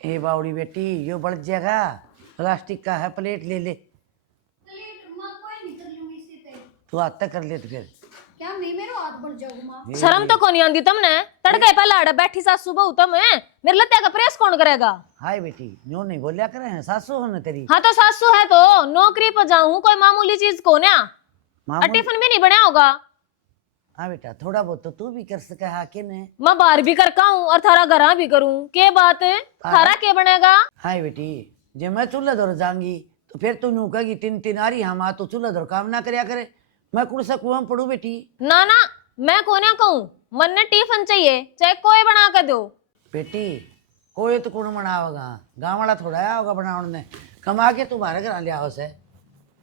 ए बावड़ी बेटी यो बढ़ जाएगा। प्लास्टिक का है, प्लेट ले ले। प्लेट माँ कोई नहीं कर लूंगी इसी पे। तू हाथ तक कर ले तो फिर क्या नहीं मेरे हाथ बढ़ जाओगे माँ। शर्म तो कोनी आंदी तुमने। तड़के पहले आड़े बैठी सासू बहू तुम मेरे लत्ते का प्रेस कौन करेगा। हाय बेटी न्यू नहीं बोलिया करे हैं, सासू हो न तेरी। हाँ तो सासू है तो नौकरी पर जाऊं, कोई मामूली चीज को ना। मामूली- टिफिन भी नहीं बनाया होगा। हाँ बेटा थोड़ा बहुत तो तू भी कर सके हा के ने। मैं बाहर भी करका हूँ और थारा घर भी करूँ, के बात है थारा के बनेगा। हाय बेटी जे मैं चूल्हा दौर जाऊंगी तो फिर तू नू कहेगी तीन तीन आ रही हम आ तो चूल्हा दौर काम ना करया करे। मैं कुड़ सा कुआं पड़ू बेटी। ना ना मैं कोने कहूँ, मन ने टिफिन चाहिए चाहे कोई बना के दो। बेटी कोई तो कौन बनावेगा, गाँव वाला थोड़ा आया होगा बनाने ने। कमा के तुम्हारे घर लिया से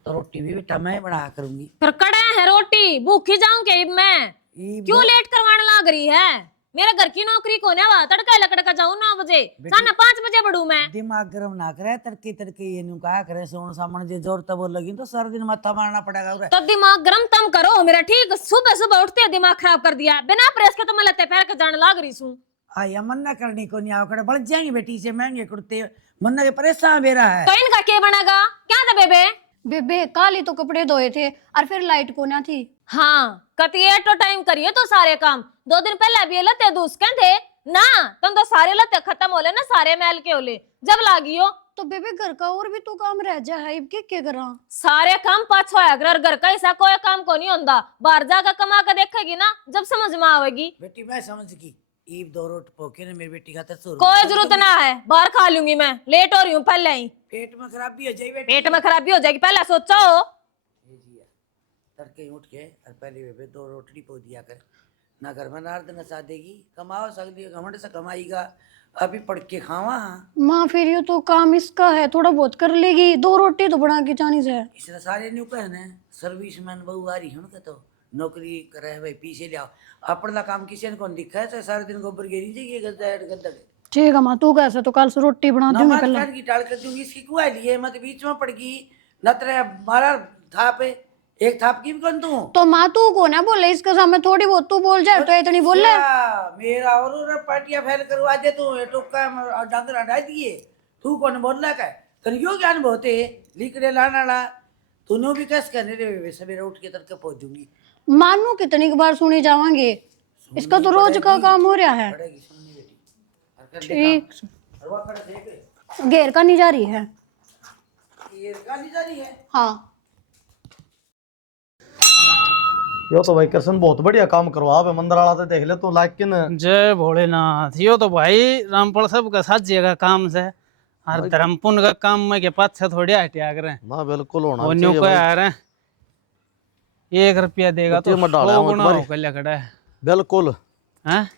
तो रोटी भी बेटा मैं बना करूंगी। फिर कड़े है रोटी भूखी जाऊं क्या इब मैं। क्यों लेट करवाने लाग रही है। मेरे घर की नौकरी को ना तड़का लकड़का जाऊं 9 बजे, साढ़े 5 बजे बढ़ू मैं। दिमाग गर्म ना करे, तड़के तड़के ये नु कहा करे सोन सामने जे जोर तब लगी तो सारा दिन माथा मारना पड़ेगा उरे। तो दिमाग गरम तम करो मेरा, ठीक सुबह सुबह उठते दिमाग खराब कर दिया। बिना प्रेस के तो मैं लत्ते पैर के जाने लाग रही हूँ। आया मन्ना करनी को नहीं आवकड़े बढ़ जाएंगे बेटी से महंगे कुर्ते मन्ना के परेशान बेरा है। तो इनका क्या बनेगा, क्या था बेबे। बेबे काली तो कपड़े धोए थे और फिर लाइट को ना थी। हाँ कतिये तो टाइम करिए तो सारे काम। 2 दिन पहले भी ये लत्ते दूसके थे ना, तुम तो सारे लत्ते खत्म होले ना, सारे मैल के होले जब लागी हो। तो बेबे घर का और भी तो काम रह जा है, इब के करा। सारे काम पाछो है, घर का ऐसा कोई काम को नहीं होता। बाहर जाकर कमा कर देखेगी ना जब समझ में आवेगी। बेटी मैं समझ गई ईब दो रोट पोके ने मेरी बेटी का तो कोई जरूरत ना है, बाहर खा लूंगी मैं, लेट हो रही हूँ पहले ही। पेट में खराबी हो जाए बेटी। पेट में खराबी हो जाएगी पहले सोचो। तड़के उठ के और पहले बेबे 2 रोटली पो दिया कर। ना घर में नार्द न सादेगी कमाओ सकती है, घमंड से कमाईगा अभी पढ़ के खावा। माँ फिर ये तो काम इसका है, थोड़ा बहुत कर लेगी, 2 रोटी तो बना के जानी से। इसने सारे न्यू कहने सर्विसमैन बहु आ रही है उनका तो नौकरी करे भाई पीछे ले आओ। अपना काम किसी ने कौन दिखा है, सारे दिन गोबर गिरी जाइए गद्दा ठीक है माँ, तू कैसे तो कल से रोटी बना दूंगी पहले। की टाल कर दूंगी इसकी कुआ लिए मत बीच में पड़ गई नतरे मारा थाप एक थाप की भी कौन तू। तो माँ तू को ना बोले इसके सामने, थोड़ी बहुत तू बोल जाए तो इतनी बोल ले। मेरा और पार्टियां फैल करवा दे तू टोका डंगर हटा दिए तू कौन बोल रहा है तो यो ज्ञान बहुते लिखने लाना ला तूने भी कैसे कहने रे सवेरे उठ के तड़के पहुंच दूंगी। मानू कितनी बार सुनी जावांगे, इसका तो रोज का काम हो रहा है। पड़ेगी सुननी बेटी ठीक हरवा कर देख घेर का नहीं जा रही है। ये गाली जा रही है। हाँ यो तो भाई कृष्ण बहुत बढ़िया काम करवा है मंदिर वाला तो देख ले तो लेकिन जय भोलेनाथ। यो तो भाई रामपल सब का साजिएगा काम से और धर्म पुण्य का काम में के पाछे थोड़ी हटिया करे ना बिल्कुल होना वो न्यू चाहिए को भाई। आ रहे 1 रुपया देगा तो बच्चे में डाला 100 है गुना तुम्हारी। होकर ले खड़ा है। बिल्कुल हैं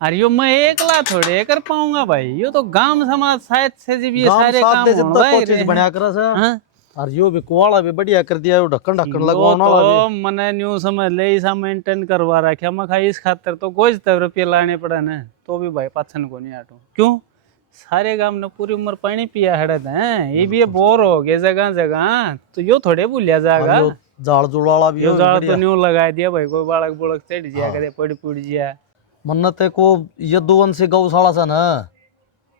अरे यो मैं एकला थोड़े कर पाऊंगा भाई, यो तो गांव समाज शायद से जी भी ये गांव सारे साथ काम दे जितना होने को चीज बनया करे से हैं। और यो भी कुवाड़ा भी बढ़िया कर दिया, ढक्कन ढक्कन यो लगवाना वाला तो भी। मने न्यू समझ ले ऐसा मेंटेन करवा रखा मैं खाई इस खातर तो कुछ तो रुपये लाने पड़ा ने तो भी भाई पाछन को नहीं आटो। क्यों सारे गांव ने पूरी उम्र पानी पिया हड़त है, ये भी बोर हो गए जगह जगह तो यो थोड़े भूलिया जाएगा। और यो जाड़ जुड़ वाला भी यो हो जाड़ बढ़िया। तो न्यू लगा दिया भाई, कोई बालक बुड़क चढ़ जिया करे पड़ जिया। मन्नत को यदुवन से गौशाला से ना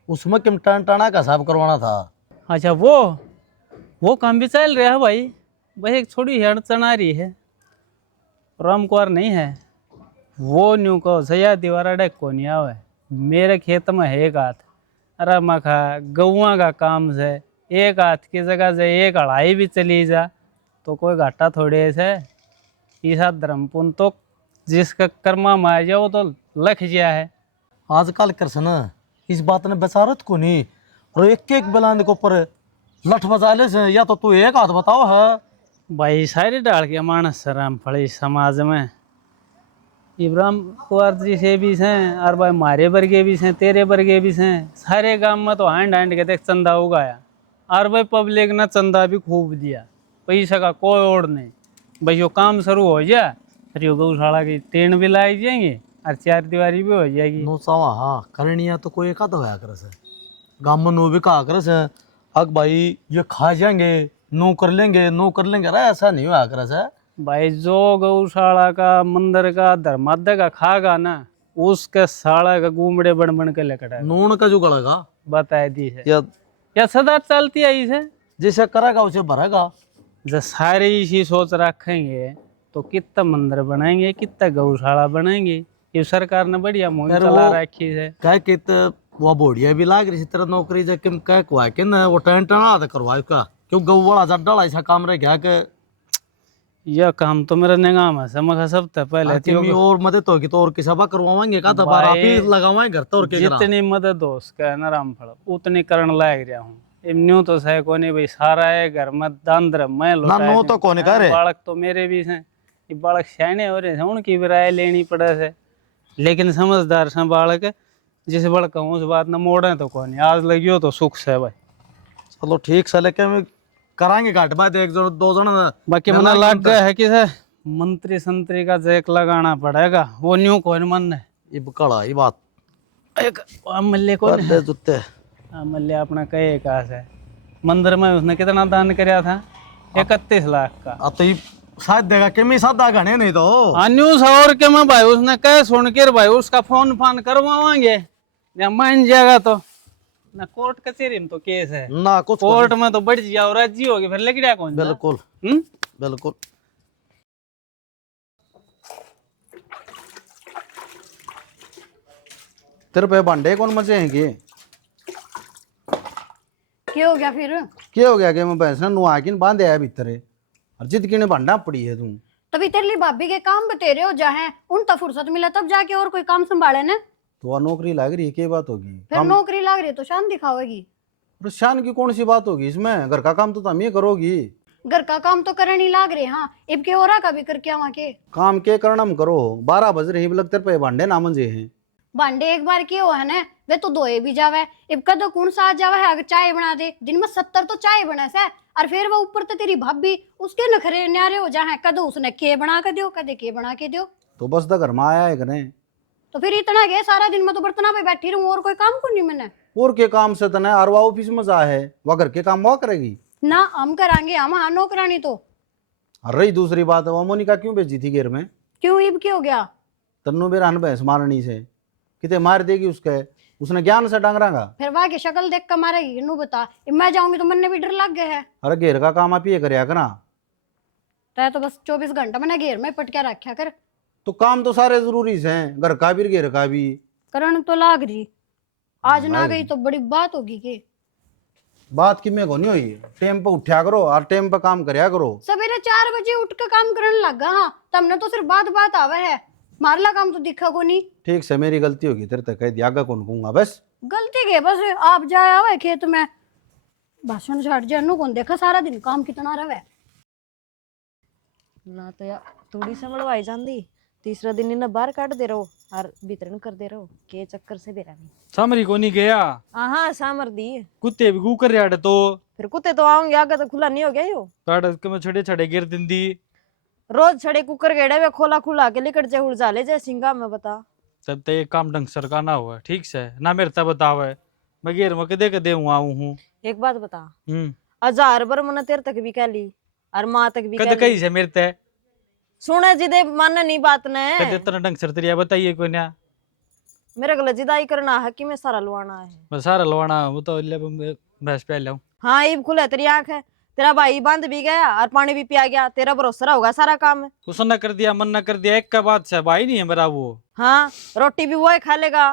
उसमें किम टाना का हिसाब करवाना था। अच्छा वो काम भी चल रहा है भाई, भाई एक छोड़ी हेड़ चना रही है राम कुआर नहीं है वो न्यू को सया दीवारा डेक को नहीं आवे मेरे खेत में है एक हाथ। अरे मखा गौआ का काम से एक हाथ की जगह से एक अढ़ाई भी चली जा तो कोई घाटा थोड़े से। ईसा धर्मपुन तो जिसका कर्मा में आ जाओ तो लख गया है। आजकल कृष्ण इस बात ने बचारत को नहीं और एक एक बलान के ऊपर लठ बजा ले से, या तो तू एक हाथ बताओ है भाई सारी डाल के मानस राम फड़ी समाज में इब्राहिम कुंवर जी से भी हैं और भाई मारे वर्गे भी हैं तेरे वर्गे भी हैं। सारे गांव में तो हैंड हैंड के देख चंदा उगाया और भाई पब्लिक ने चंदा भी खूब दिया, पैसा का कोई ओढ़ नहीं। भाई यो काम शुरू हो जाए फिर यो गौशाला की टेन भी लाई जाएंगे और 4 दीवारी भी हो जाएगी। नो चावा हाँ करनिया तो कोई एक होया करे से गांव में नो भी कहा करे से अग भाई ये खा जाएंगे नो कर लेंगे अरे ऐसा नहीं हुआ करे से। भाई जो गौशाला का मंदिर का धर्माध्य का खागा ना उसके साड़ा का गुमड़े बन बन के लेकर नून का जो गड़ेगा बता दी है या सदा चलती है इसे। जिसे करेगा उसे भरेगा। जब सारे इसी सोच रखेंगे तो कितना मंदिर बनाएंगे, कितना गौशाला बनाएंगे। ये सरकार ने बढ़िया मुहिम यार चला वो रखी है। कह के वो बोढ़िया भी लाग रही तरह नौकरी जे किम कह कुआ के ना वो टेंट ना आधा करवा उसका क्यों गऊ वाला जड्डा ऐसा काम रह गया कि यह काम तो मेरा निगाह है समझ सबसे पहले किमी और मदद होगी तो और किसा बा करवाएंगे का तो बार आप ही लगावाएंगे घर तो और के करा जितनी मदद हो उसका ना रामफल उतनी करण लाग रहा हूँ। न्यू तो सह को नहीं भाई, सारा है घर में दांद्र मैं ना नो तो कौन कह रहे बालक तो मेरे भी हैं, ये बालक सियाने हो रहे हैं, उनकी भी राय लेनी पड़े से। लेकिन समझदार से बालक जिस बालक कहूँ उस बात न मोड़े तो कौन आज लगियो तो सुख से भाई। चलो ठीक से लेके कराएंगे घाट बात एक दो जन बाकी मना लग गया है कि मंत्री संतरी का जैक लगाना पड़ेगा, वो न्यू कौन मन है ये कड़ा ये बात एक मल्ले कौन है जुत्ते मल्ले अपना कहे का है मंदिर में उसने कितना दान कराया था 31 लाख का। अब तो ये शायद देगा कि मैं सादा घने नहीं तो न्यूज और के मैं भाई उसने कह सुन के भाई उसका फोन फान करवाएंगे या मान जाएगा तो ना कोर्ट कचहरी में तो केस है ना कुछ कोर्ट में तो बढ़ जाओ राजी होगी फिर लेके कौन बिल्कुल बिल्कुल। तेरे पे भांडे कौन मचे हैं कि क्या हो गया फिर? क्या हो गया कि मैं भैंस ने नुआ के बांधे आया भीतर और जिद की ने भांडा पड़ी है तू। तभी तेरे लिए भाभी के काम बतेरे हो जाए उन तो फुर्सत मिला तब जाके और कोई काम संभाले ना। तो वह नौकरी लग रही है क्या बात होगी फिर नौकरी लग रही है तो शान दिखावेगी। और शान की कौन सी बात होगी इसमें, घर का काम तो तुम ही करोगी। घर का काम तो करने ही लाग रहे। हाँ इब के और का भी करके आवा के काम के करना हम करो 12 बज रही लग तेरे पे भांडे ना मंजे हैं। भांडे एक बार के हो है ना वे तो धोए भी जावे। इब का तो कौन सा जावे है अगर चाय बना दे दिन में 70 तो चाय बना से और फिर वो ऊपर तो तेरी भाभी उसके नखरे न्यारे हो जाए कदो उसने के बना के दियो कदे के बना के दियो। तो बस तो घर में आया है कने तो फिर इतना गए सारा दिन में तो बर्तना पे बैठी रहूं और कोई काम को नहीं मैंने। और के काम से तने और वह ऑफिस में जा है वह घर के काम वह करेगी ना हम करांगे हम हाँ नौकरानी तो। और रही दूसरी बात वो मोनिका क्यों भेजी थी घेर में क्यों इब क्या हो गया? तन्नू बेरा भैंस मारनी से कितने मार देगी उसके उसने ज्ञान से डांगरागा। फिर वहां की शक्ल देख कर मारेगी नू बता मैं जाऊंगी तो मन भी डर लग गया है। अरे घेर का काम आप ही करया करा तय तो बस 24 घंटा मैंने घेर में पटका रखा कर। तो काम तो सारे जरूरी हैं घर का भी घेर का भी करण तो लाग रही आज ना गई तो बड़ी बात होगी के। बात की में नहीं हुई टाइम पे उठा करो और टाइम पे काम करया करो। सवेरे 4 बजे उठ के काम करने लगा। हाँ तमने तो सिर्फ बात आवे है मारला काम तो दिखा को नहीं। ठीक से मेरी गलती होगी तेरे तक कह दिया आगा कौन कहूंगा बस गलती के बस आप जाए आवे खेत में भाषण छाट जानो कौन देखा सारा दिन काम कितना रहे ना तो यार थोड़ी संभलवाई जाती तीसरा दिन इन्हें बाहर काट दे रहो और वितरण कर दे रहो के चक्कर से बेरा नहीं सामरी को नहीं गया हाँ सामर दी कुत्ते भी गू कर रहा तो फिर कुत्ते तो आऊंगे आगे तो खुला नहीं हो गया यो ताड़ के मैं छड़े छड़े गिर दिंदी रोज छड़े कुकर गेड़े में खोला खुला के लिकट जे उड़ ले जाए सिंगा में बता तब तो ये काम ढंग सर का ना हुआ ठीक से ना मेरे तब बतावे मैं गिर में कदे कदे हुआ हूँ एक बात बता 1000 बर मन तेरे तक भी कह ली और माँ तक भी कद कही से मेरे तय सुने जिदे मन नहीं बात ने कदे तना ढंग सर तेरिया बताइए कोई ना मेरे को जिदाई करना है कि मैं सारा लुआना है मैं सारा लवाना वो तो ले भैंस पे लाऊं हाँ ईब खुला तेरी आंख है तेरा भाई बंद भी गया और पानी भी पिया गया तेरा भरोसा होगा सारा काम है कुछ ना कर दिया मन ना कर दिया एक का बात से भाई नहीं है मेरा वो हाँ रोटी भी वो ही खा लेगा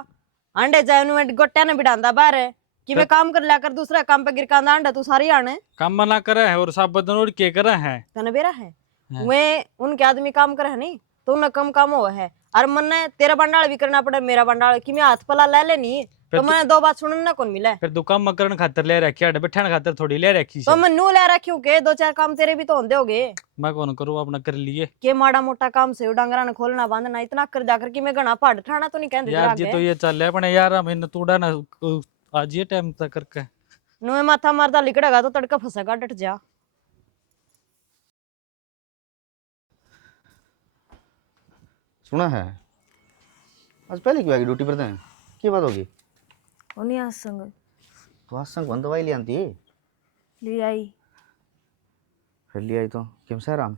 अंडे जाए गोट्या ने बिठांदा बाहर है कि मैं काम कर लिया कर दूसरा काम पे गिर कांदा अंडा तू सारी आने काम मना करे है और सब बदन उड़ के करे है तने बेरा है वे उनके आदमी काम करे है नहीं तो उन्हें कम काम हुआ है और मन ने तेरा बंडाल भी करना पड़े मेरा बंडाल कि मैं हाथ पला ले लेनी तो मैंने 2 बात सुनने ना कौन मिला फिर दुकान मकरन खातर ले रखी है बैठने खातर थोड़ी ले रखी तो मैं नू ले रखी हूँ के 2-4 काम तेरे भी तो होंगे होगे मैं कौन करूँ अपना कर लिए के माड़ा मोटा काम से डांगरा ने खोलना बांधना इतना कर जाकर कि मैं घना पहाड़ ठाना तो नहीं कहते यार जी तो ये चल है अपने यार मैंने तूड़ा ना आज ये टाइम तक करके नुए माथा मारदा लिकड़ेगा तो तड़का फंसेगा डट जा सुना है आज पहले क्यों आएगी ड्यूटी पर थे की बात होगी उन्हीं आज संग तो आज संग दवाई ले आती है ले आई फिर ले आई तो किम से आराम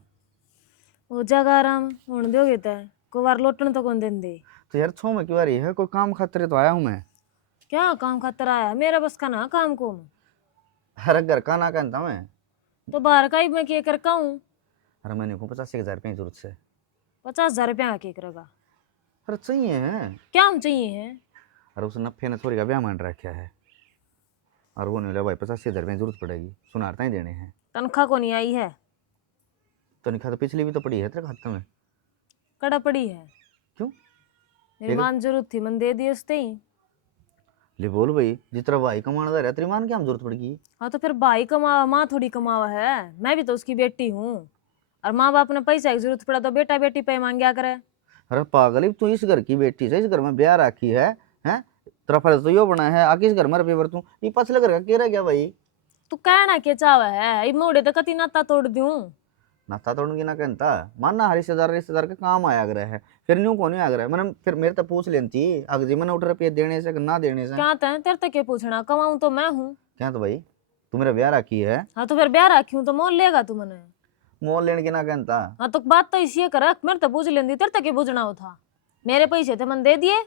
वो जगह आराम होने दोगे तय को बार लोटन तो कौन देंदे तो यार छो में क्यों आ रही है कोई काम खातिर तो आया हूँ मैं क्या काम खातर आया? मेरा बस का ना काम को। अरे घर का ना कहता मैं। तो बाहर का ही मैं क्या कर हूँ? अरे मैंने को 85,000 रुपये की जरूरत से। 50,000 रुपया का क्या करेगा? अरे चाहिए है। क्या हम चाहिए है? अरे उस नफे ने छोरी का ब्याह मान रखा है और वो नहीं बोला भाई 85,000 रुपये की जरूरत पड़ेगी, सुनारता ही देने हैं। तनख्वाह को नहीं आई है? तनख्वाह तो पिछली भी तो पड़ी है तेरे खाते में। कड़ा पड़ी है। क्यों? मेरी मान जरूरत थी, मन दे दी उसते ही। ले बोल भाई, जिस तरह भाई कमाने जा रहा है तेरी मान क्या हम जरूरत पड़ेगी? हाँ तो फिर भाई कमावा, माँ थोड़ी कमावा है। मैं भी तो उसकी बेटी हूँ। और माँ बाप ने पैसा की जरूरत पड़ा तो बेटा बेटी पे मांगया करे। अरे पागल, तू इस घर की बेटी से, इस घर में ब्याह राखी है हैं? तेरा फर्ज तो यो बना है, आके इस घर में पेपर तू ये पछले घर का के रह गया भाई? तू कहना के चावा है? मोड़े तो कति नाता तोड़ दूं। नाता तोड़ूंगी ना कहता, मानना हर रिश्तेदार के काम आया कर है, फिर न्यू कौन आया कर मैंने, फिर मेरे तो पूछ लेती अगर जी मैंने 8 रुपये देने से ना देने से। क्या तय तेरे तक के पूछना, कमाऊं तो मैं हूँ। क्या तो भाई तू मेरा ब्याह राखी है? हाँ तो फिर ब्याह रखी हूँ तो मोल लेगा तू मने? मोल लेने की ना कहता। हाँ तो बात तो इसी कर, मेरे तो पूछ लेंदी, तेरे तक के पूछना हो था। मेरे पैसे थे मन दे दिए।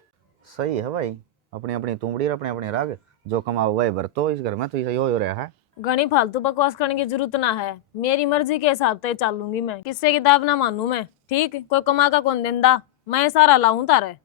सही है भाई, अपनी अपनी तुमड़ी और अपने अपने राग, जो कमाओ वही भरतो, इस घर में तो ऐसा हो रहा है। घनी फालतू बकवास करने की जरूरत ना है, मेरी मर्जी के हिसाब से चलूंगी मैं, किससे की दाब ना मानू मैं। ठीक, कोई कमा का कौन देंदा, मैं सारा लाऊं तारे।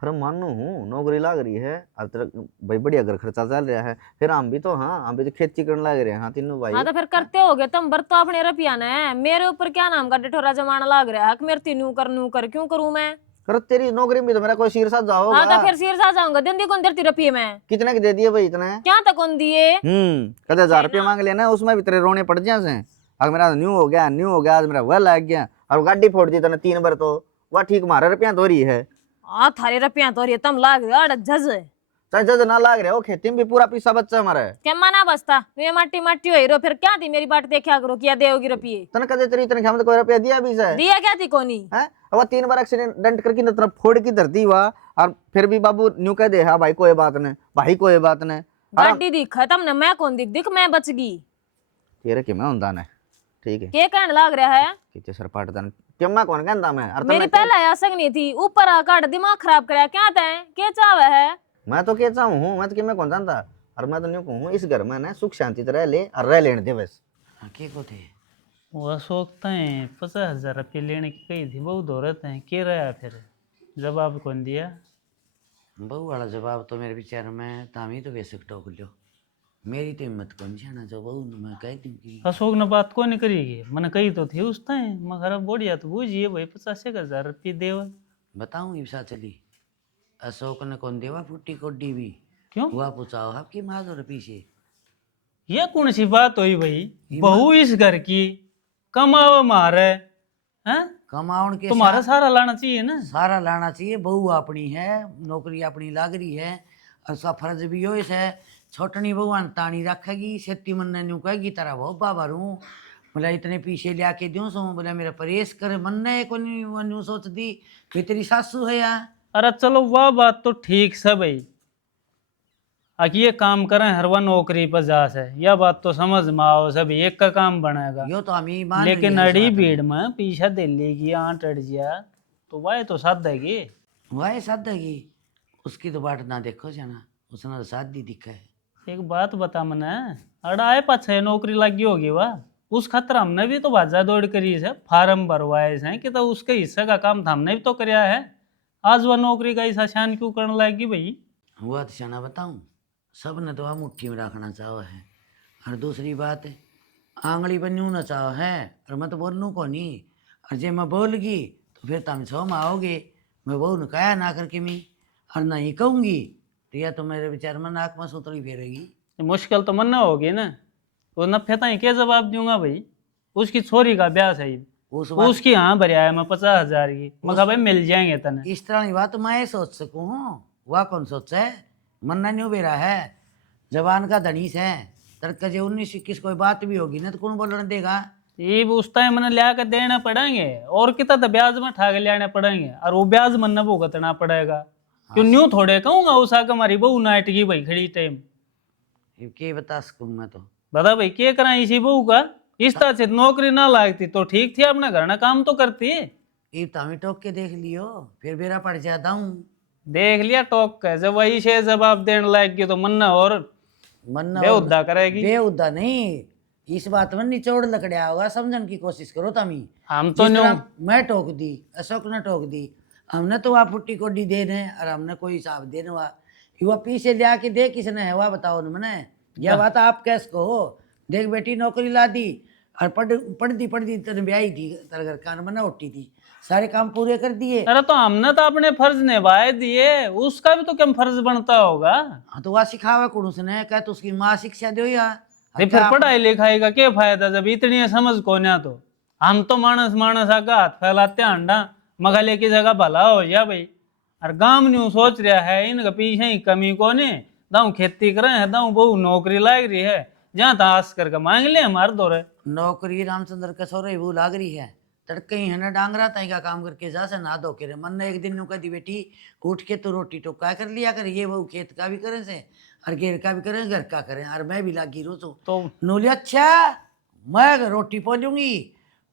अरे मानू हूँ, नौकरी लाग रही है और तेरा भाई बढ़िया घर खर्चा चल रहा है, फिर हम भी तो, हाँ हम भी तो खेती करने लग रहे हैं। हाँ तीनों भाई। हाँ तो फिर करते होगे तुम, बर तो अपने रुपया ने मेरे ऊपर क्या नाम का डिठोरा जमाना लाग रहा है। मेरे तीनू कर क्यों करूं मैं? अरे तेरी नौकरी में तो मेरा कोई शीर साथ जाओ। हाँ तो फिर सिर सा जाऊंगा, दिन दी कौन देती रुपये में? कितने के दे दिए भाई? इतने क्या तक कौन दिए? कदे 1000 रुपये मांग लेना, उसमें भी तेरे रोने पड़ जाए से। अगर मेरा न्यू हो गया आज मेरा वह लग गया और गाड़ी फोड़ दी तने 3 बार, तो वह ठीक मारा रुपया तो रही है। आ थारे रुपया तो तम लाग रहे झज। चाहे जज ना लाग रहे हो, खेती में भी पूरा पैसा बच्चा हमारा है। क्या मना बसता ये माटी माटी हो रो, फिर क्या थी मेरी बाट देखा करो, क्या देगी रुपये? तने कदे तेरी तनख्वाह में तो कोई रुपया दिया भी से? दिया क्या थी कोनी है? वह 3 बार एक्सीडेंट करके ना तरफ फोड़ की धरती हुआ और फिर भी बाबू न्यू कह दे हाँ भाई कोई बात नहीं, भाई कोई बात नहीं। गाड़ी दिख खत्म ने, मैं कौन दिख मैं बच गई। तेरे के मैं होंदा ने, ठीक है के कहने लग रहा है? किते सर पाट दन के मैं कौन कहंदा मैं? और मेरी पहला यासंग नहीं थी, ऊपर आ काट दिमाग खराब कराया क्या तय? के चाव है? मैं तो के चाहूं हूं, मैं तो के मैं कौन जानता। और मैं तो न्यू कहूं इस घर में ना सुख शांति तरह ले और रह लेने दे बस। के को थे वो सोचते हैं 50,000 रुपये लेने की कही थी, बहुत औरत हैं के रहा फिर जवाब कौन दिया? बहू वाला जवाब तो मेरे विचार में तामी तो वैसे टोक लो, मेरी तो हिम्मत कौन जाना जो बहू ने मैं कह दूं कि अशोक ने बात को नहीं करेगी, मैंने कही तो थी उस टाइम मगर अब बढ़िया तो बूझिए भाई 85,000 रुपये देव। बताऊं ईसा चली अशोक ने कौन देवा फुट्टी कोड्डी भी क्यों? हुआ पूछाओ आपकी माँ और पीछे। ये कौन सी बात हुई भाई? बहू इस घर की कमावा मारे हैं, कमाउन के तुम्हारा सारा लाना चाहिए ना। सारा लाना चाहिए, बहू अपनी है, नौकरी अपनी लाग रही है और उसका फर्ज भी हो इस है। छोटनी बहू तानी रखेगी, सेती मन ने न्यू कहेगी तारा बहुत बाबा रू बोला इतने पीछे ले आके दूं सो, बोला मेरा परहेज कर मन ने को न्यू सोच दी कि तेरी सासू है या। अरे चलो वह बात तो ठीक है भाई, आखिर ये काम करें हर वन नौकरी पर जा से, यह बात तो समझ में आओ सब एक का काम बनेगा। यो तो हम ही मान लेकिन रही है अड़ी इस बात में। भीड़ में पीछा दे लेगी आंट अड़ जिया तो वह तो साध देगी। वह साधेगी, उसकी तो बाट ना देखो जाना, उसने तो साथ दी दिखा है। एक बात बता मने, अड़ाए पाछे नौकरी लगी होगी वह, उस खतर हमने भी तो भाजा दौड़ करी है, फार्म भरवाए है कि तो उसके हिस्से का काम तो हमने भी तो कराया है। आज वह नौकरी का ऐसा शान क्यों करने लगी भाई? हुआ तो शाना बताऊं, सब ने तो आ मुट्ठी में रखना चाहो है। और दूसरी बात है आंगली पर न्यू न चाहो है, और मैं तो बोलूँ को नहीं, और जे मैं बोलगी तो फिर तुम छो में आओगे, मैं बहू ने कहा ना करके मैं और नहीं कहूँगी तो या तो मेरे विचार में नाक में सुतरी फेरेगी। मुश्किल तो मन होगी ना, वो नफे ही क्या जवाब दूंगा भाई? उसकी छोरी का ब्याह सही, उस बात उसकी हाँ भरिया है मैं 50,000 की, मैं कहा भाई मिल जाएंगे तने। इस तरह की बात मैं सोच सकूँ हूँ, वह कौन सोच है? मन्ना नहीं बेरा है, जवान का धनीस है, तड़का जे 19-21 कोई बात भी होगी ना तो कौन बोलने देगा? ये उस टाइम मैंने लिया कर देना पड़ेंगे और कितना तो ब्याज में ठा के लेने पड़ेंगे, और वो ब्याज मन भुगतना पड़ेगा। क्यों न्यू थोड़े कहूंगा उस आके हमारी बहू नाइट की भाई खड़ी टाइम। के बता सकूँ मैं तो। बता भाई क्या करा इसी बहू का? इस तरह से नौकरी ना लागती तो ठीक थी, अपना घर ना काम तो करती है। ये तामी टोक के देख लियो, फिर बेरा पड़ जाता हूँ। देख लिया टोक के जब वही से जवाब देने लग गई तो मन्ना और मन्ना बेहुदा करेगी। बेहुदा नहीं, इस बात में निचोड़ लकड़िया होगा, समझने की कोशिश करो तमी। हम तो जिस न्यू तरह मैं टोक दी, अशोक ने टोक दी, हमने तो वहाँ पुट्टी कोडी देने और हमने कोई हिसाब देने हुआ युवा पीछे ले आके दे किसने है वह बताओ न मैंने। यह बात आप कैसे कहो, देख बेटी नौकरी ला दी और पढ़ती तेरे ब्याही थी, तेरे घर कान में उठी थी, सारे काम पूरे कर दिए। अरे तो हमने तो अपने फर्ज निभाए दिए, उसका भी तो क्या फर्ज बनता होगा। हाँ तो वह सिखावा कौन उसने, क्या तो उसकी माँ शिक्षा दो या नहीं फिर पढ़ाई लिखाई का क्या फायदा जब इतनी समझ को ना। तो हम तो मानस मानस आगा हाथ फैलाते अंडा मगले की जगह भला हो जा भाई। और गांव न्यू सोच रहा है इनका पीछे ही कमी को ने दाऊ खेती करे है, दाऊ बहु नौकरी लाग रही है, जहाँ ताश करके मांग ले हमारे दौरे। नौकरी रामचंद्र के सोरे वो लाग रही है, तड़के ही है ना डांगरा ताई का काम करके जा से ना धो के रे। मन ने एक दिन नु कदी बेटी उठ के तो रोटी टोका कर लिया कर, ये वो खेत का भी करे से और घेर का भी करे, घर का करे, और मैं भी लागी रो तो नूली अच्छा मैं रोटी पोलूंगी,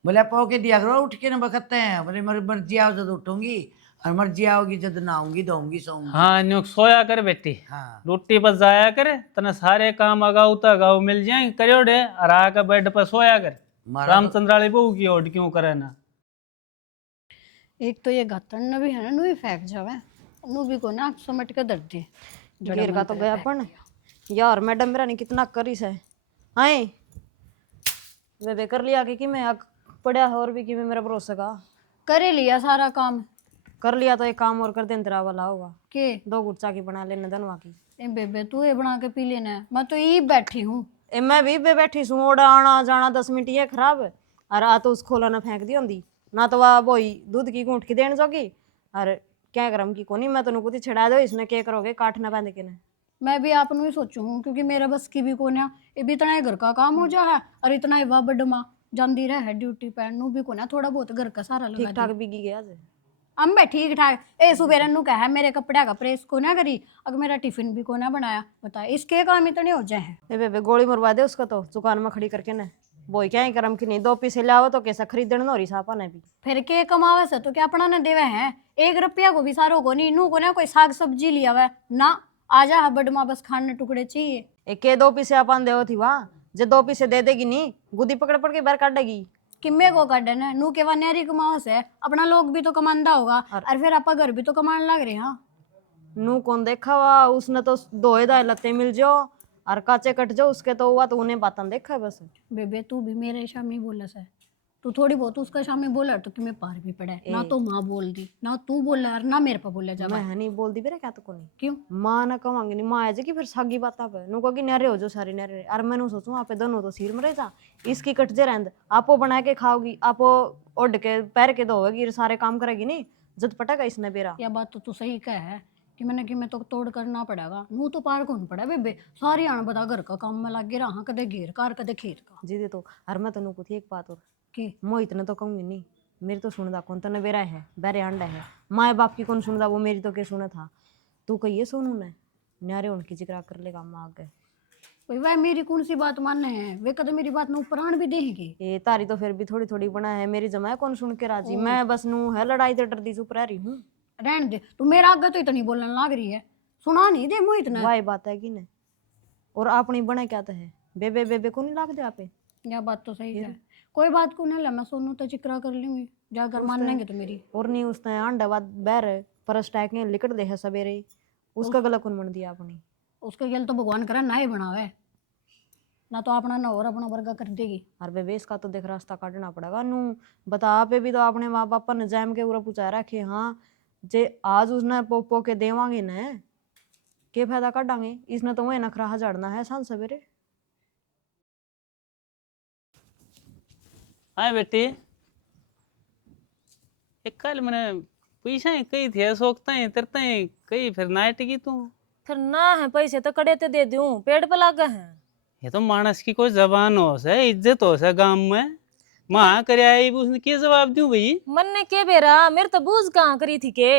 बोले पो के दिया करो उठ के ना बखते हैं, बोले मेरी मर्जी आओ जब उठूंगी और मर्जी आओगी जब नहाऊंगी धोऊंगी सोऊंगी। हाँ न्यू सोया कर बेटी, हाँ रोटी पर जाया करे तना सारे काम अगाऊ तगाऊ मिल जाए करियो डे और आकर बेड पर सोया कर। रामचंद्राली बहू की ओढ़ क्यों करे ना। एक तो ये गतन न भी है ना, नु ही फेंक जावे, नु भी को ना समट के दर्द दे गिर का तो गया पण यार मैडम मेरा ने कितना करी से आए वे कर लिया कि मैं पढ़ा है और भी कि मेरा भरोसा का करे लिया सारा काम। कर लिया तो एक काम और कर दे तेरा वाला होगा के 2 गुच्छा की बना लेने धनवा की। ए बेबे तू ये बना के पी लेना है, मैं तो यही बैठी हूँ। ए मैं भी बे बैठी सू ओड़ा आना जाना 10 मिनट ये खराब है और आ तो उस खोला ना फेंक दी होंगी ना तो वह बोई दूध की घूंट की देने जोगी और क्या करम की कोनी मैं तो कुछ छिड़ा दो इसने क्या करोगे काटना बांध के ने। मैं भी आप ही सोचू हूँ क्योंकि मेरा बस की भी कोन्या ये भी इतना ही घर का काम हो जा है और इतना ही वाह बड्डमा जांदी रहे ड्यूटी पे नू भी कोना थोड़ा बहुत घर का सारा लगा ठीक ठाक बिगी गया जे हम मैं ठीक ठाक ए सुबेरन नु कहा मेरे कपड़े का प्रेस को ना करी अगर मेरा टिफिन भी को ना बनाया बता इसके काम इतने हो जाए। ए बेबे गोली मरवा दे उसका तो दुकान में खड़ी करके ना बोई क्या ही करम की नहीं 2 पैसे लाओ तो कैसा खरीदन नो रही सापा ने भी फिर के कमावे से तो क्या अपना न देवे है 1 रुपया को भी सारो को नहीं नू को ना कोई साग सब्जी लिया हुआ ना आजा है बडमा बस खाने टुकड़े चाहिए। एक 2 पैसे अपन देव थी वहाँ जे 2 पैसे दे देगी नहीं गुदी पकड़ पड़ के बाहर काटेगी किम्मे को काटन है नू के न्यारी कमाओ से अपना लोग भी तो कमांदा होगा और फिर आपा घर भी तो कमाने लग रहे। हाँ नू कौन देखा हुआ उसने तो 2 दाए लत्ते मिल जाओ और काचे कट जाओ उसके तो हुआ तो उन्हें बातन देखा है बस। बेबे तू भी मेरे शामी बोला से तू थोड़ी बहुत उसका शामी बोला तो तुम्हें पार भी पड़ा है ना तो माँ बोल दी ना तू बोला और ना मेरे पे बोला जा मैं नहीं बोल दी बेरा क्या तो को नहीं क्यों माँ ना कहूंगी नहीं माँ आ जाएगी फिर सागी बात पे नू कहोगी न्यारे हो जाओ सारे न्यारे और मैंने सोचूं आप दोनों तो सिर में रह जा इसकी कट जे रहंद आपो बना के खाओगी आपो उड़ के पैर के धोएगी सारे काम करेगी नहीं जद पटेगा इसने बेरा। यह बात तो तू सही कह है कि मैं तो तोड़ करना पड़ेगा नू तो पार कौन पड़ा बेबे सारी आन बता घर का काम में लगे रहा कदे घेर कार कदे खेत का जी दे तो और मैं तेन कुछ एक बात और कि मोहित ने तो कहूंगी नहीं मेरी तो सुनदा कौन तने बेरा है बेरे अंडा है माए बाप की कौन सुनदा वो मेरी तो क्या सुना था तू कहिए सोनू ने न्यारे उनकी जिक्र कर लेगा माँ आगे भाई वह मेरी कौन सी बात मानने हैं वे कदे मेरी बात नू प्राण भी देंगे ये तारी तो फिर भी थोड़ी थोड़ी बना है मेरी जमाए कौन सुन के राजी मैं बस नू है लड़ाई तो डरदी चुप रह रही हूँ रहने दे तू मेरा आगे तो इतनी बोलने लग रही है सुना नहीं दे मोहित ने वाही बात है कि ने और अपनी बना क्या तो है बेबे बेबे को नहीं लाग दे आपे यह बात तो सही है कोई बात को नहीं मैं सोनू तो चिकरा कर लूंगी जाकर मान लेंगे तो मेरी और नहीं उसने अंडा बाद बैर परस टैक ने लिकट दे है सवेरे उसका गला कौन बन दिया अपनी उसके खेल तो भगवान करे ना ही बनावे ना तो अपना ना और अपना वर्गा कर देगी और बेबे इसका तो देख रास्ता काटना पड़ेगा नू बता पे भी तो अपने माँ बापा ने जैम के पूरा पूछा रखे हाँ जे आज उसने पो के देवांगे न के फायदा काटांगे इसने तो वही नखरा हजाड़ना है सांझ सवेरे। हाँ बेटी एक कल मैंने पैसा ही कही थे सोचता है तेरता है कही फिर नाइट की तू फिर ना है पैसे तो कड़े ते दे दूं पेड़ पे लागा है। ये तो मानस की कोई जबान हो से इज्जत हो से गांव में माँ करे आई उसने क्या जवाब दूं भाई मन ने के बेरा मेरे तो बूझ कहाँ करी थी के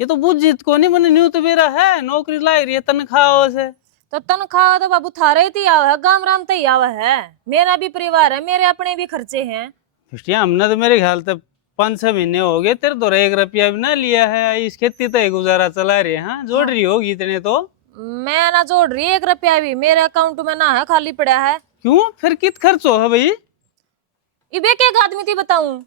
ये तो बुझ जीत को नहीं मैंने न्यू तो बेरा है नौकरी लाई रही है तनख्वाह से तो तनख्वाह तो बाबू थारे ही आवा है गांव राम ते आवा है मेरा भी परिवार है मेरे अपने भी खर्चे हैं। हमने तो मेरे ख्याल से 5-6 महीने हो गए तेरे तो 1 रुपया भी ना लिया है। इस खेती तो गुजारा चला रही है। हाँ जोड़ रही होगी इतने तो। मैं ना जोड़ रही 1 रुपया भी, मेरे अकाउंट में ना है, खाली पड़ा है। क्यों फिर कित खर्च हो है भाई? इबे एक आदमी थी बताऊं,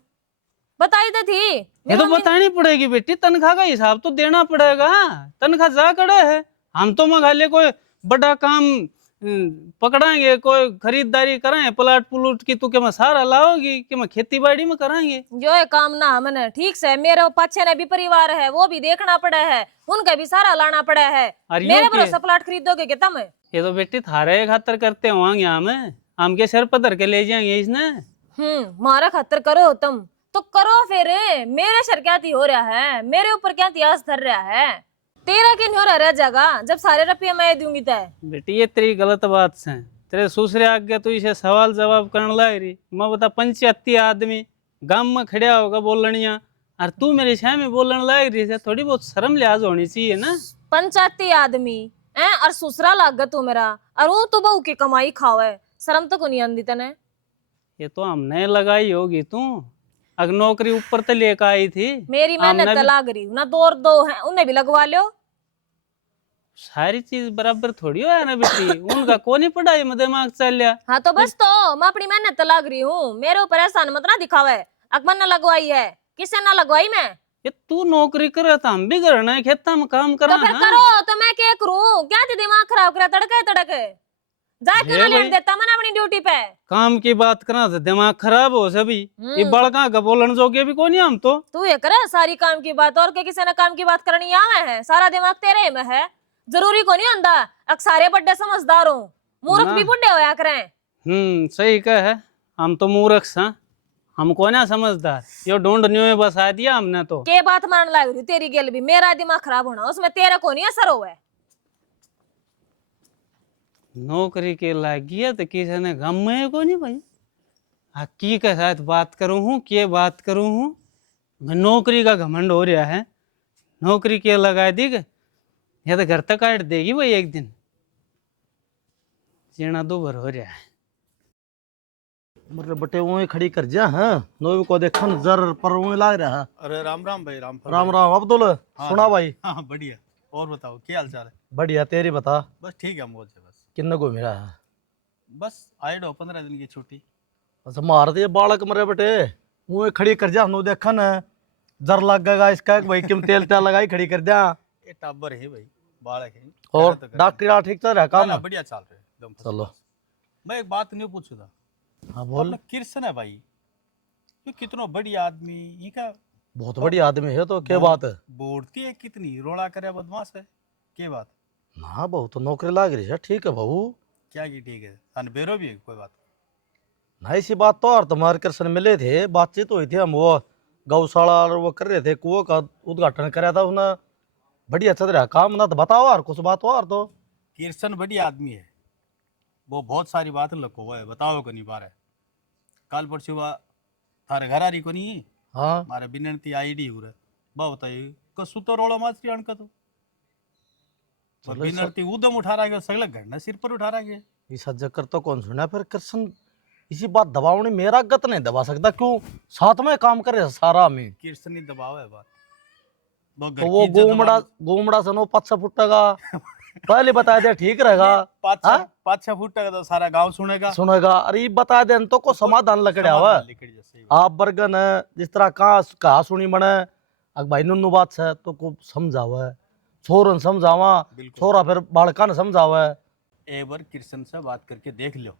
बताई तो थी। ये तो बतानी पड़ेगी बेटी, तनख्वाह का हिसाब तो देना पड़ेगा। तनख्वाह जा कड़ा है। हम तो मंगा ले कोई बड़ा काम पकड़ाएंगे, कोई खरीदारी कराएं, प्लाट प्लूट की तू के मैं सारा लाओगी कि मैं खेती बाड़ी में कराएंगे। जो है काम ना हमने ठीक से, मेरे पाछे ने भी परिवार है, वो भी देखना पड़ा है, उनका भी सारा लाना पड़ा है। अरे मेरे यो के- भरोसा प्लाट खरीदोगे क्या तुम? ये तो बेटी थारे खातर करते होंगे। हम के सर पर धर के ले जाएंगे इसने। मारा खातर करो तुम तो करो फिर। मेरे सर क्या ती हो रहा है, मेरे ऊपर क्या इतिहास धर रहा है, तेरा क्यों नहीं हो रहा जाएगा जब सारे रुपये मैं दूंगी तय। बेटी ये तेरी गलत बात से तेरे दूसरे आगे तो इसे सवाल जवाब करने लग रही। मैं बता 85 आदमी गांव में खड़िया होगा बोलनिया, और तू मेरे सामने बोलने लग रही है। थोड़ी बहुत शर्म लिहाज होनी चाहिए ना। पंचायती आदमी है और ससुरा लागत तू मेरा, और वो तो बहू की कमाई खावे, शर्म तो को नहीं आंदी तने। ये तो हमने लगाई होगी तू। अगर नौकरी ऊपर तो लेकर आई थी। मेरी हमने मेहनत भी- लाग रही ना, दो हैं उन्हें भी लगवा लो। सारी चीज बराबर थोड़ी हो ना बेटी। उनका कौन ही पढ़ाई में दिमाग चल लिया। हाँ तो बस, तो मैं अपनी मेहनत लाग रही हूँ, मेरे ऊपर एहसान मत ना दिखावे। अकबर ने लगवाई है, किसने ना लगवाई मैं? ये तू नौकरी करे तो हम भी करना है, खेता में काम तो करना फिर है। करो, तो मैं क्या करूँ? क्या थी दिमाग खराब करा तड़के तड़के? जा क्यों ना ये लेट भाई- देता मैं अपनी ड्यूटी पे। काम की बात करा तो दिमाग खराब हो सभी। ये बड़का का बोलन जोगे भी कौन हम तो। तू ये करे सारी काम की बात, और क्या किसी ने काम की बात करनी आवे है? सारा दिमाग तेरे में है, जरूरी को नहीं आंदा। अक सारे बड़े समझदार हो, मूर्ख भी ना। बुढ़े होया करें। सही कह है। हम तो मूर्ख सा, हम कौन है समझदार। यो ढूंढ न्यू में बसा दिया हमने तो। के बात मान लाग रही तेरी गेल भी, मेरा दिमाग खराब होना उसमें तेरा को नहीं असर हुआ है। नौकरी के लागी है तो किसी ने गम में को नहीं भाई। की के साथ बात करूं हूँ, के बात करूं हूँ। मैं नौकरी का घमंड हो रहा है। नौकरी के लगा दी के या तो घर तक काट देगी भाई एक दिन। जीना दुभर हो रहा है। मतलब बटे वो खड़ी कर जा। हाँ नो को देखन जर पर वो लाग रहा है। अरे राम राम भाई, राम राम राम अब्दुल। सुना भाई। हाँ बढ़िया। और बताओ क्या हाल चाल है? बढ़िया तेरी बता। बस ठीक है, मौज है बस। किन्ने को मिला है? बस आए 15 दिन की छुट्टी। अच्छा मार दे बालक मरे बटे। वो खड़ी कर जा नो देखन जर लगेगा इसका भाई किम तेल तेल लगाई खड़ी कर दिया। ये टाबर है भाई, बालक है। और मेहनत तो कर। डॉक्टर ठीक चल रहा काम? ना, बढ़िया चल रहे एकदम first चलो। class। मैं एक बात नहीं पूछू था। हाँ बोल। अपना कृष्ण है भाई, ये कितना बढ़िया आदमी, ये का बहुत बड़ी आदमी है तो क्या बात है? बोलती है कितनी रोड़ा करे बदमाश है, क्या बात? हाँ बहुत तो नौकरी लाग रही है। ठीक है बहू। क्या की ठीक है, सन बेरो भी है कोई बात? ना इसी बात तो और तुम्हारे कृष्ण मिले थे, बातचीत हुई थी। हम वो गौशाला और वो कर रहे थे, कुओं का उद्घाटन कराया था उसने। बढ़िया चल रहा काम ना। तो बताओ और कुछ बात हो और तो। कृष्ण बढ़िया आदमी है, वो बहुत सारी बात लको हुआ है, बताओ को नहीं पा रहा है। कल परसों हुआ थारे घर आ रही को नहीं, हाँ मारे बिनती आईडी हो रहा है। बा बताइए कसु तो रोड़ा माचरी अणका तो चलो बिनती उदम उठा रहा है, सगला घरना सिर पर उठा रहा है। इस चक्कर तो कौन सुना फिर कृष्ण इसी बात दबावने मेरा गत नहीं दबा सकता। क्यों साथ में काम करे सारा में। कृष्ण नहीं दबाव है बात। तो वो गोमड़ा से नो 5 फुटेगा पहले बता दे ठीक रहेगा। हाँ? 5-6 फुट का तो सारा गांव सुनेगा। सुनेगा। अरे ये बता दे तो को समाधान लकड़े हुआ। आप बर्गन है जिस तरह कहा सुनी बने अग भाई नुन्नू बात से तो को समझावे, छोरन समझावा, छोरा फिर बालका ने समझावे। एक बार कृष्ण से बात करके देख लो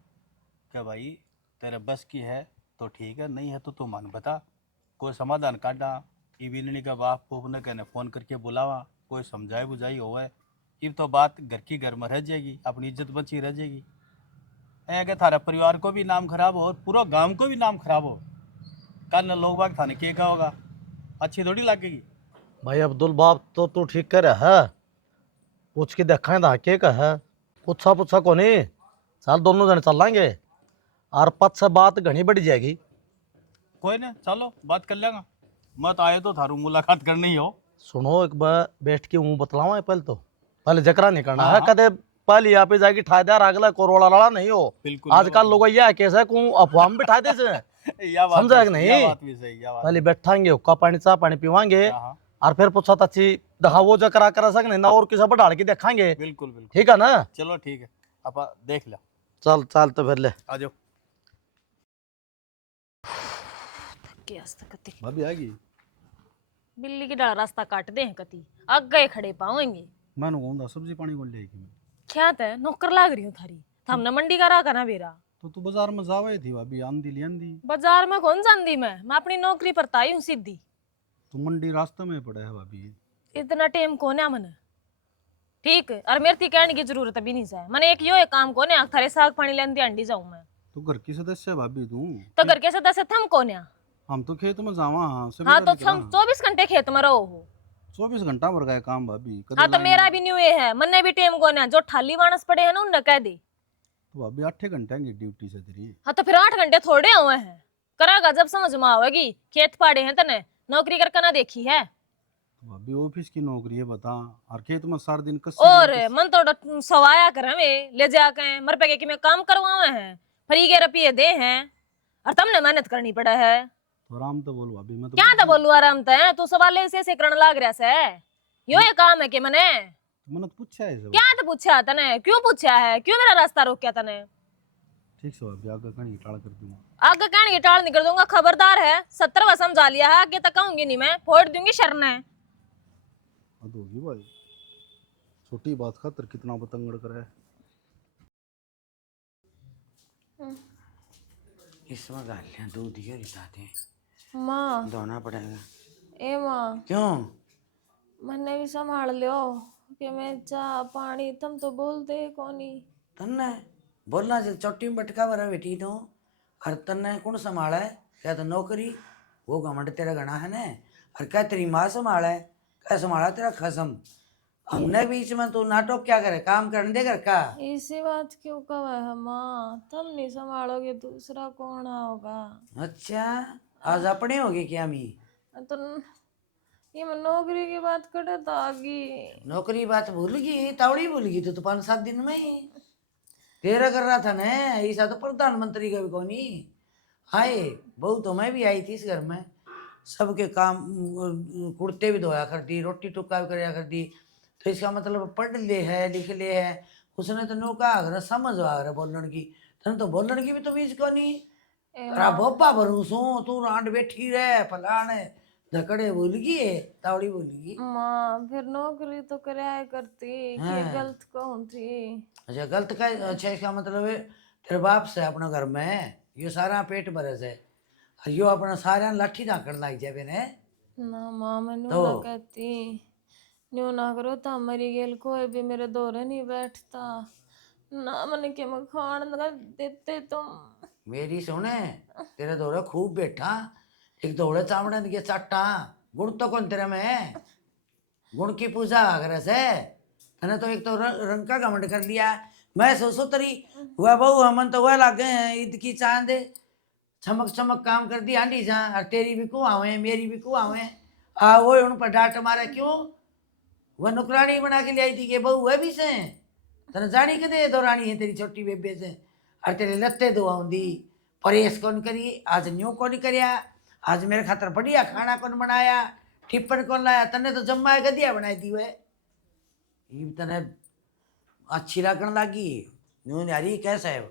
क्या भाई तेरे बस की है तो ठीक है, नहीं है तो तू मन बता, कोई समाधान काटा। इविननी का बाप को न कहने फोन करके बुलावा, कोई समझाए बुझाई होवे। ये तो बात घर की घर में रह जाएगी, अपनी इज्जत बची रह जाएगी। अगर थारा परिवार को भी नाम खराब हो और पूरा गांव को भी नाम खराब हो, कल न लोग बाग थाने क्या होगा, अच्छी थोड़ी लगेगी। भाई अब्दुल बाप तो तू ठीक कर है। पूछ के देखा था के का है। पूछा को नहीं चल दोनों जने चल लेंगे और 5 से बात घनी बढ़ जाएगी। कोई ना, चलो बात कर लेगा। मत आए तो थारू मुलाकात करनी हो। सुनो एक बार बैठ के मुँह बतलावा पहले जकरा नहीं करना है। कदे पहले यहाँ पे जाके ठादेदार अगला कोरोड़ा लड़ा नहीं हो। बिल्कुल आजकल लोग यह कैसे को अफवाह में बिठा दे से या बात समझा कि भी- नहीं? या बात भी सही, या बात पहले बैठांगे हुक्का पानी चाह पानी पीवांगे हाँ, हाँ, और फिर पूछा तची दहा वो जो करा सकने ना और किसी पर डाल के देखांगे। बिल्कुल बिल्कुल। ठीक है ना? चलो ठीक है, आप देख लो, चल चल तो फिर ले। आ जाओ। भाभी आ गई। बिल्ली की डाल रास्ता काट दे हैं कति अग गए खड़े पावेंगे। मैंने कहूँगा सब्जी पानी बोल लेगी मैं। क्या है नौकर लाग रही हूँ थारी हमने मंडी का रहा ना बेरा तो तू बाजार में जावे थी भाभी, आंधी ली आंधी। बाजार में कौन जानती मैं अपनी नौकरी पर ताई हूँ सीधी। तो मंडी रास्ते में पड़ा है भाभी। इतना टाइम कौन है मन ठीक है और मेरे थी कहने की जरूरत भी नहीं है मैंने एक काम कौन है थारे साग पानी लेने अंडी जाऊं मैं। तो घर की सदस्य है भाभी तू। तो घर के सदस्य थम कौन है। हम तो खेत में जावा। हाँ तो हम 24 घंटे खेत में रहो हो। 24 घंटा भर गए काम भाभी। हाँ तो मेरा भी न्यू है मन्ने भी टाइम कौन है जो ठाली मानस पड़े हैं ना उन्हें कह दे। तो भाभी 8 घंटे की ड्यूटी से तेरी। हाँ तो फिर 8 घंटे थोड़े हुए हैं करागा जब समझ में आवेगी खेत पाड़े हैं तने नौकरी करके ना देखी है। तो भाभी ऑफिस की नौकरी है बता और खेत में सारा दिन कस। और मन तो सवाया कर हमें ले जाके मर पे कि मैं काम करवावे हैं फ्री के रुपये दे हैं और तुमने मेहनत करनी पड़ा है। तो आराम तो बोल भाभी। मैं तो क्या तो बोलू आराम तो तू सवाल ऐसे करने लाग रहा से यो ये काम है कि मैंने मैंने तो पूछा है सब। क्या तो पूछा तने क्यों पूछा है क्यों मेरा रास्ता रोका तने। ठीक से भाभी आगे कहीं टाल कर दूंगा। आगे कहने की टाल नहीं कर दूंगा खबरदार है 70वां समझा लिया है आगे तक कहूंगी नहीं मैं फोड़ दूंगी शरण है। हद होगी भाई, छोटी बात खातर कितना बतंगड़ करे। इसमें गालियाँ दूध ही रिताते माँ धोना पड़ेगा। ए माँ क्यों? मन्ने भी संभाल लियो कि मैं चाह पानी तुम तो बोलते कोनी। तन्ने बोलना से चोटी में बटका भरा बेटी तो और तन्ने कौन संभाला है? क्या तो नौकरी वो घमंड तेरा घना है ने और क्या तेरी माँ संभाला है? क्या संभाला तेरा खसम? हमने बीच में तू नाटक क्या करे काम करने दे कर का। इसी बात क्यों कहा है माँ तुम नहीं संभालोगे दूसरा कौन होगा। अच्छा आज अपने हो गए क्या मी? तो ये मैं नौकरी की बात करे तो आगी नौकरी बात भूल गई तावड़ी भूल गई तो 5-7 दिन में ही तेरा कर रहा था ने ऐसा तो प्रधानमंत्री का भी कौन ही आए बहू तो मैं भी आई थी इस घर में सबके काम कुर्ते भी धोया कर दी रोटी टुक्का भी कराया कर दी। तो इसका मतलब पढ़ ले है लिख ले है उसने तो नौका अगर समझ आ रहा बोलने की तने तो बोलने की भी तो बीज को नहीं तेरा बोपा भरूसू तू रांड बैठी रहे फलान धकड़े भूल गई तावड़ी भूल गई। माँ फिर नौकरी तो कराया करती हाँ। कि गलत कहूँ थी। अच्छा गलत का अच्छा इसका मतलब है तेरे बाप से अपना घर में यो सारा पेट भरे से और यो अपना सारा लाठी झाकड़ लग जाए ने। ना माँ मैं तो? ना कहती न्यू ना करो तो मरी गेल कोई भी मेरे दौरे नहीं बैठता ना मैंने के मैं खान लगा देते तुम। मेरी सुने तेरे दौड़े खूब बैठा एक दौड़े चावड़े दिए चाटा गुण तो कौन तेरे में गुण की पूजा अगर से तने तो एक तो रंग का घमंड कर लिया। मैं सोचो तरी हुआ बहू हमन तो वह लागे हैं ईद की चांद चमक चमक काम कर दी आंटी जा और तेरी भी को आवे मेरी भी को आवे आ वो उन पर डांट मारा क्यों वह नुकरानी बना के ले आई थी कि बहू है भी से तने जानी के दे दौरानी है तेरी छोटी बेबे से और तेरे लत्ते दुआऊंदी परहेज कौन करी आज न्यू कौन करिया आज मेरे खातर बढ़िया खाना कौन बनाया टिप्पण कौन लाया तने तो जम्मा गदिया बनाई थी वे ये तने अच्छी लगन लगी न्यू नारी कैसा है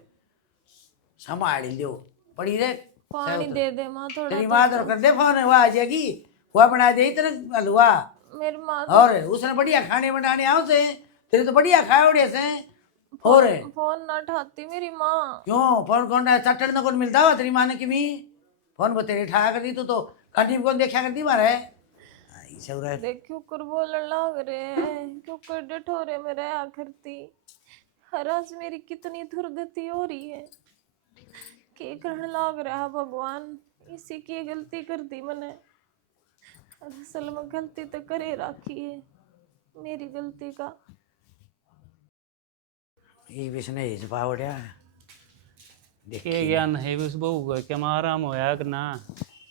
संभाल लियो पड़ी रे पानी दे दे माँ थोड़ा तेरी माँ तो कर दे फोन वो आ जाएगी वो बना दे तेरे हलवा मेरी माँ और उसने बढ़िया खाने बनाने आओ से तेरे तो बढ़िया खाए उड़े से और फोन ना उठाती मेरी माँ। क्यों फोन कौन चट्टन ना कौन मिलता हुआ तेरी माँ ने किमी फोन बतेरे ठा कर दी तो काटी कौन देखा करती मारे देख क्यों कर बोलने लग रहे क्यों कर डठोरे मेरे आखिरती हरास मेरी कितनी दुर्गति हो रही है के करने लग रहा भगवान इसी की गलती कर दी मैंने असल में गलती तो करे राखी है मेरी गलती का ये विष्णु इस पावड़िया के ज्ञान है उस बहू का क्या आराम होया कि ना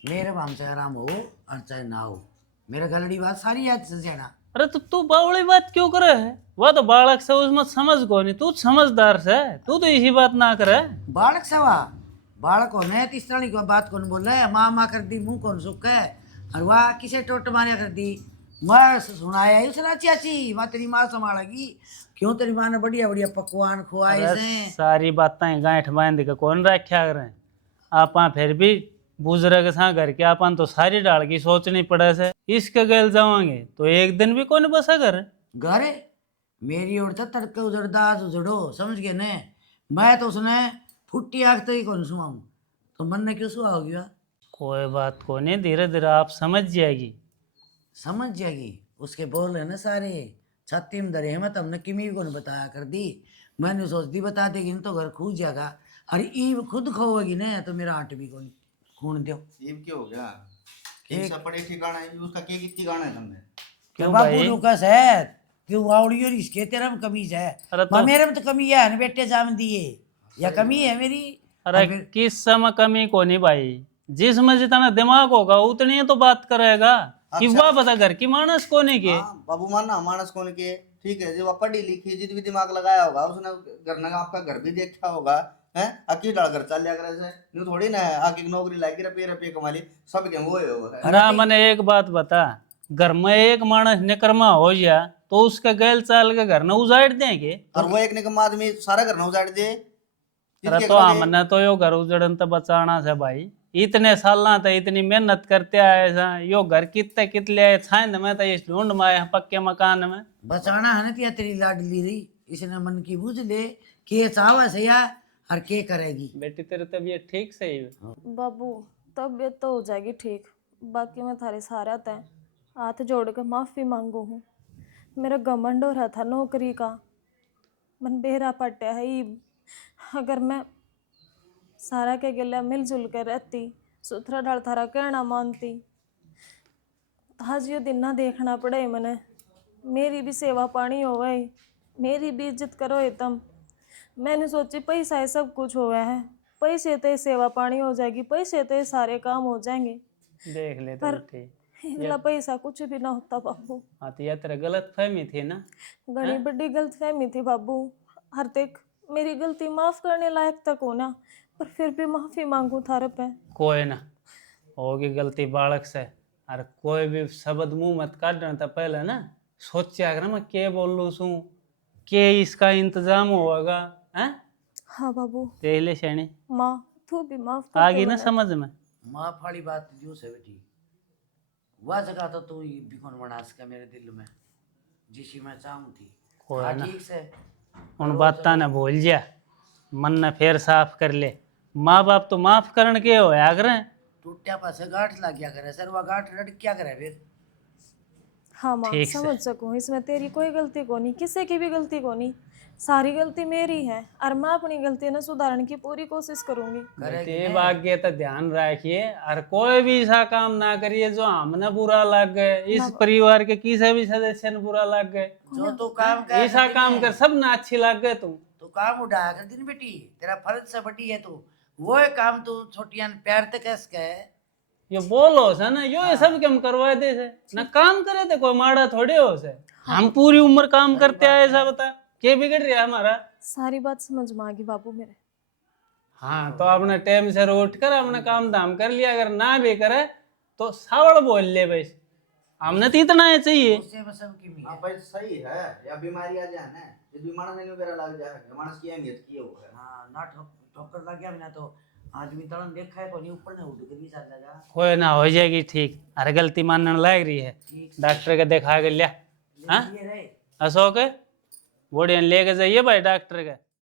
मेरे बाम से आराम हो और चाहे ना हो मेरा गलड़ी बात सारी याद से जाना। अरे तो तू बावड़ी बात क्यों करे है वह तो बालक से उसमें समझ को नहीं तू समझदार से तू तो इसी बात ना करे। बालक सवा बालक होने तीस तरह की बात कौन बोल रहा है, माँ माँ कर दी मुंह कौन सुख है, और वाह किसे टोट मारिया कर दी। मैं सुनाया ही उसने चाची माँ तेरी माँ संभालेगी, क्यों तेरी माँ ने बढ़िया बढ़िया पकवान खुआए अरे से। सारी बातें गांठ बांध के कौन रखा करें, आपा फिर भी बुजुर्ग सा घर के आपन तो सारी डाल की सोचनी पड़े से। इसके गल जावांगे तो एक दिन भी कौन बसा घर। घर मेरी ओर तो तड़के उजड़दा आज उजड़ो, समझ गए ने। मैं तो उसने फुट्टी आग तक ही कौन सुनाऊं, तो मन ने क्यों सुहा हो गया। कोई बात को नहीं, धीरे धीरे आप समझ जाएगी। समझ जाएगी, उसके बोल है ना सारे छाती में धरे हैं, मैं तुमने किमी को नहीं बताया कर दी। मैंने सोच दी बता देगी नहीं तो घर खूज जाएगा, अरे ईब खुद खोएगी ना तो मेरा आंट भी कौन खून दो। ये क्या हो गया, एक सपड़े ठिकाना है उसका के कितनी गाना है तुमने। क्यों बाबू भाई? रुकस है क्यों आवड़ी और इसके तेरा में कमीज है। अरे माँ तो मेरे में तो कमी है ना बेटे जाम दिए, या कमी है मेरी। अरे फिर किस समय कमी को नहीं भाई, जिसमें जितना दिमाग होगा उतनी ही तो बात करेगा। कि अच्छा। वाह बता घर की मानस को नहीं के। हाँ, बाबू मानना मानस कौन के ठीक है, जो पढ़ी लिखी जित भी दिमाग लगाया होगा उसने घर ना आपका घर भी देखा होगा है। अकी डाल घर चल लिया करे से यूं थोड़ी ना है, आके नौकरी लागी रुपये कमा ली सब के वो है। ना मैंने एक बात बता, घर में एक मानस निकर्मा हो गया तो उसके गैल चाल के घर न उजाड़ देंगे। और वो एक निकम्मा आदमी सारा घर ना उजाड़ दे। अरे तो हमने तो यो घर उजड़न तो बचाना से भाई, इतने साल तो इतनी मेहनत करते आए सा, यो घर कितने कितले छांद में तो इस ढूंढ में आए पक्के मकान में। बचाना है ना तिया तेरी लाडली रही, इसने मन की बुझ ले के चावा से या और के करेगी। बेटी तेरी तबीयत ठीक से ही? बाबू तबीयत तो हो जाएगी ठीक, बाकी मैं थारे सारा तय हाथ जोड़ के माफ़ी मांगू हूँ। मेरा घमंड हो रहा था नौकरी का, मन बेरा पट्या है ही। अगर मैं सारा के गिला मिलजुल कर रहती, सुथरा ढाल थारा कहना मानती, आज यो दिन ना देखना पड़े मने। मेरी भी सेवा पानी हो गई, मेरी भी इज्जत करो तम। मैंने सोची पैसा है सब कुछ हुआ है, पैसे तो सेवा पानी हो जाएगी, पैसे तो सारे काम हो जाएंगे। देख ले पर बेटी, इतना पैसा कुछ भी ना होता बाबू। हाँ तो यह तेरा गलत फहमी थी ना। बड़ी बड़ी गलत फहमी थी बाबू। हर तक मेरी गलती माफ करने लायक तक हो ना, पर फिर भी माफी मांगू थारे पे। कोई ना होगी गलती बालक से, और कोई भी शब्द मुंह मत काटना था पहले ना सोचा कर मैं के बोलूं सू, के इसका इंतजाम होगा हैं। हाँ बाबू। देख ले शैनी, माँ तू भी माफ कर आ दे गई ना मने। समझ में। माँ फाड़ी बात जो से बेटी, वह जगह तो तू भी कौन बना सका मेरे दिल में, जिसी मैं चाहूँ थी। कोई हाँ ना, ठीक से उन बातां ने भूल जा, मन ने फिर साफ कर ले। माँ बाप तो माफ करने के होया करें। टूटिया पासे गांठ लग गया करे सर, वह गांठ रट क्या करे फिर। हाँ माँ ठीक से। समझ सकूँ, इसमें तेरी कोई गलती को नहीं, किसी की भी गलती को नहीं, सारी गलती मेरी है, और मैं अपनी गलती न सुधारने की पूरी कोशिश करूंगी। बेटे भाग्य तो ध्यान रखिए, और कोई भी ऐसा काम ना करिए जो हमने बुरा लग गए, इस परिवार के किसी भी सदस्य ने बुरा लग गए। जो तू काम कर ऐसा काम कर सब ना अच्छी लग गए तुम। तो काम उठाया कर दिन बेटी, तेरा फर्ज से बड़ी है तू, वो है काम तू छोटियां प्यार तक कैस के ये बोलो से ना, यो ये सब के हम करवा दे से ना, काम करे थे कोई माड़ा थोड़े हो से। हम पूरी उम्र काम करते आए, ऐसा बता के बिगड़ रहा है हमारा। सारी बात समझ में आ गई बाबू मेरे। हाँ तो अपने टाइम से उठ कर अपने काम धाम कर लिया, अगर ना भी करे तो सावड़ बोल ले भाई, हमने तो इतना ही चाहिए। उससे में सब की मी हाँ है। भाई सही है, या बीमारी आ जाए ना, इस बीमारी में वगैरह लग जाए, मानस की अहमियत की वो है। हाँ ना ठोकर लग गया ना तो आदमी तड़न देखा है कोई ऊपर ने उठ के भी चल लगा। कोई ना हो जाएगी ठीक, अरे गलती मानने लग रही है, ठीक डॉक्टर के दिखा के लिया। हाँ ये रहे अशोक बोड़िया लेके जाइए भाई डॉक्टर के।